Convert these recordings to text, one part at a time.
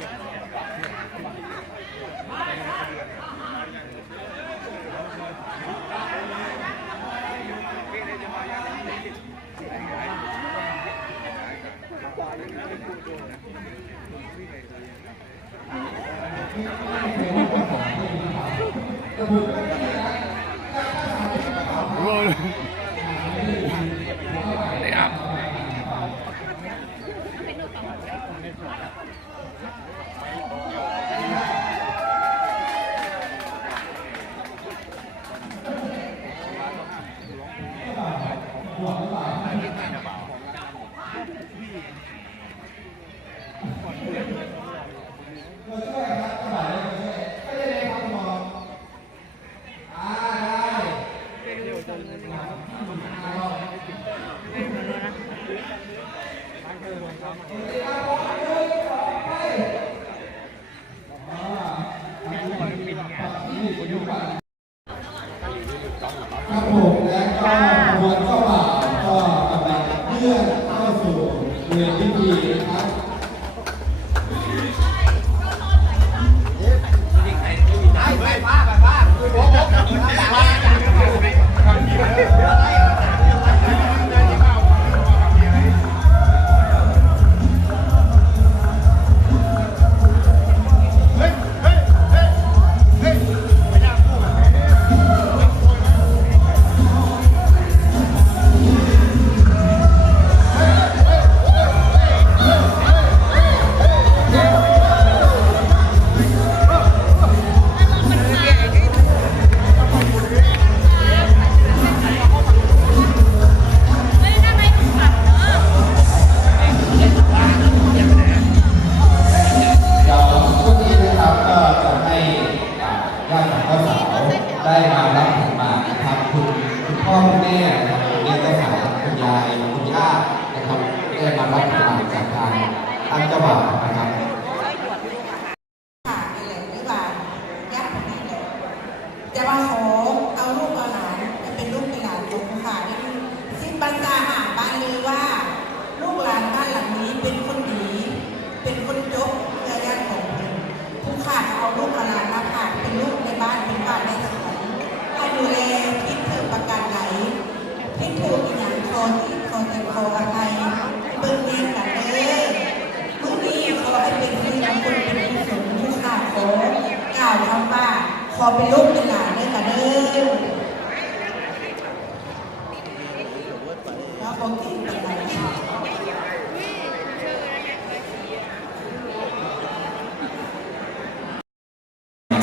มาแล้วก็เครื่องเครื่องขึ้นไปในกระเดือนโอ้ย ครับผมและก็ำลั ได้มารับขันหมากจากทางทางเจ้าบ่าวนะครับ เป็นลูกเป็นหลานด้วยกันเด้อแล้วปกติเป็นไรค่ะ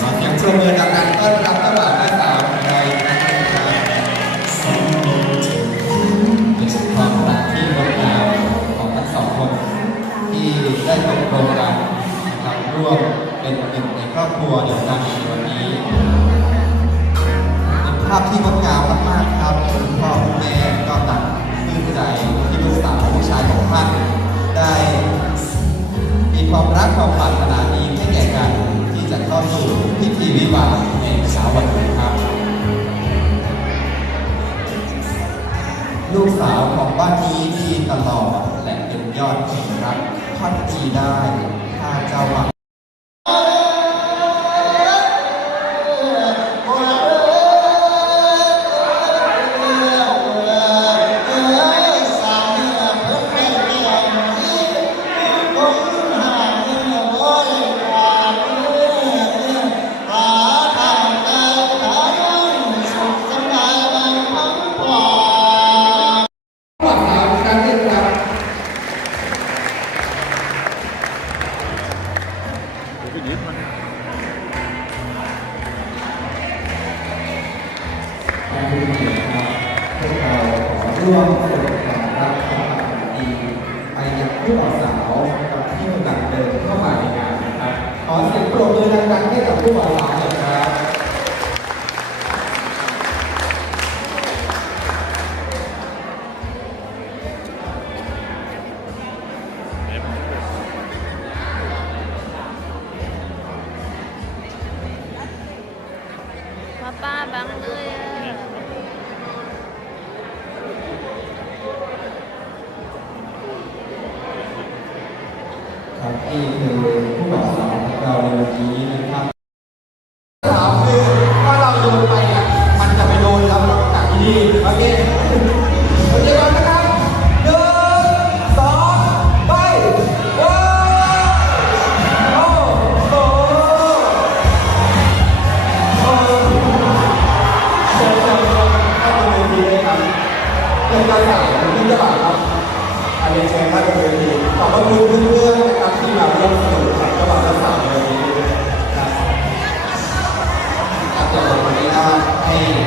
ขอเสียงปรบมือดัง ร่วมเป็นหนึ่งในครอบครัวเดียวกันในวันนี้เป็นภาพที่งดงามมากๆครับคุณพ่อคุณแม่ก็ต่างปลื้มใจที่ลูกสาวผู้ชายของท่านได้ มีความรักความปรารถนาดีให้แก่กันที่จะเข้าสู่พิธีวิวาห์ในเช้าวันนี้ครับ ลูกสาวของบ้านนี้ที่ตลอดและเป็นยอดแห่งรักพัดจีได้ถ้าเจ้าว่า การดูเกียรครับพวกเราขอร่วมส่งความรักความปรารถนาดีไปยังผู้บ่าวสาวกับที่กำลังเดินเข้ามาในงานนะครับขอเสียงปรบมือดังๆให้กับผู้บ่าวสาวหน่อยครับป้าป้าบังเลยอะ ครับ นี่คือผู้บ่าวสาวของ อันนี้เชิญท่านบนเวทีขอบคุณเพื่อนๆนะครับที่มาร่วมสนุกกับเจ้าบ่าวเจ้าสาวในวันนี้นะครับครับจากวันนี้ให้